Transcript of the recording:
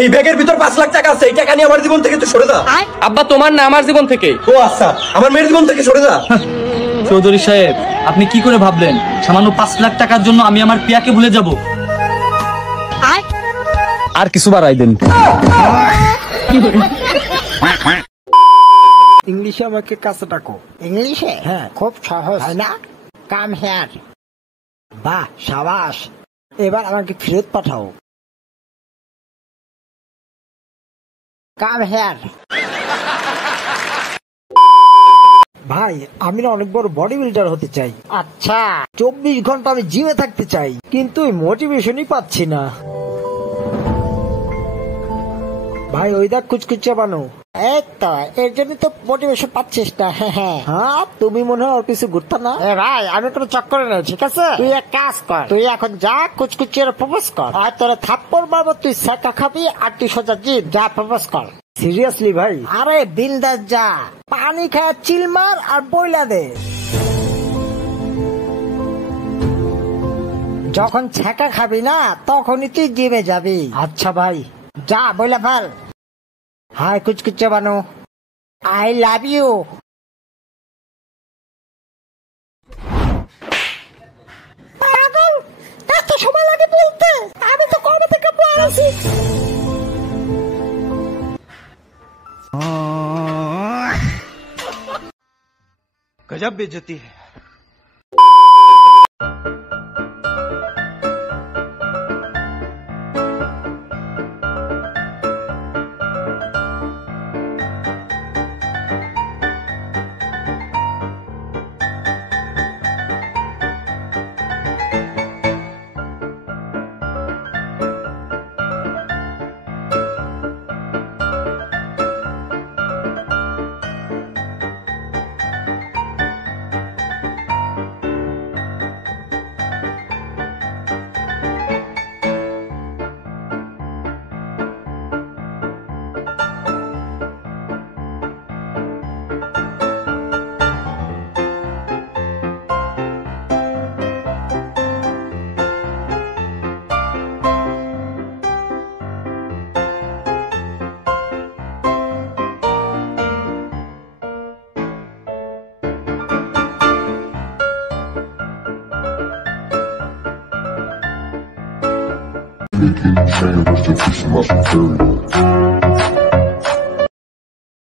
এই ব্যাগের ভিতর 5 লাখ টাকা আছে, এই টাকা নিয়ে আমার জীবন থেকে তুই সরে যা। আব্বা তোমার না আমার জীবন থেকে। ও আচ্ছা, আমার মেয়ের জীবন থেকে সরে যা। চৌধুরী সাহেব, আপনি কি করে ভাবলেন সামান্য 5 লাখ টাকার জন্য আমি আমার পিয়াকে ভুলে যাব? আর কিছু বাড়াই দেন। ইংলিশে আমাকে কাছে ডাকো। ইংলিশে? হ্যাঁ, খুব সহজ, তাই না? Come here. বাহ, সাবাস। এবার আমাকে ফেরত পাঠাও। Come here. ভাই, আমি না অনেক বড় বডি বিল্ডার হতে চাই। আচ্ছা, 24 ঘন্টা আমি জিমে থাকতে চাই, কিন্তু মোটিভেশনই পাচ্ছি না। ভাই, ওই দেখ কুচকুচে বানো। এই তো এর জন্য তো মোটিভেশন পাচ্ছিস না। হ্যাঁ, তুমি মনে হয় ওর পিছু ঘুরতা না। এ ভাই, আমি কোনো চক্করে নেই, ঠিক আছে? তুই এক কাজ কর, তুই এখন যা কুচকুচির প্রপোজ কর, আর তোর থাপ্পড় মারবো, তুই সেকা খাবি, আর তুই সোজা জিম যা, প্রপোজ কর। সিরিয়াসলি ভাই? আরে বিন্দাস যা, পানি খায় চিল মার আর বইলা দে। যখন ছেঁকা খাবি না, তখনই তুই জিমে যাবি। আচ্ছা ভাই। যা বইলা ফেল। হাই কুচকুচে বানু, আই লাভ ইউ। পাগল, এত সময় লাগে বলতে? আমি তো কবে থেকে বলছি। गजब बेइज्जती है। Making change, just to see my superior.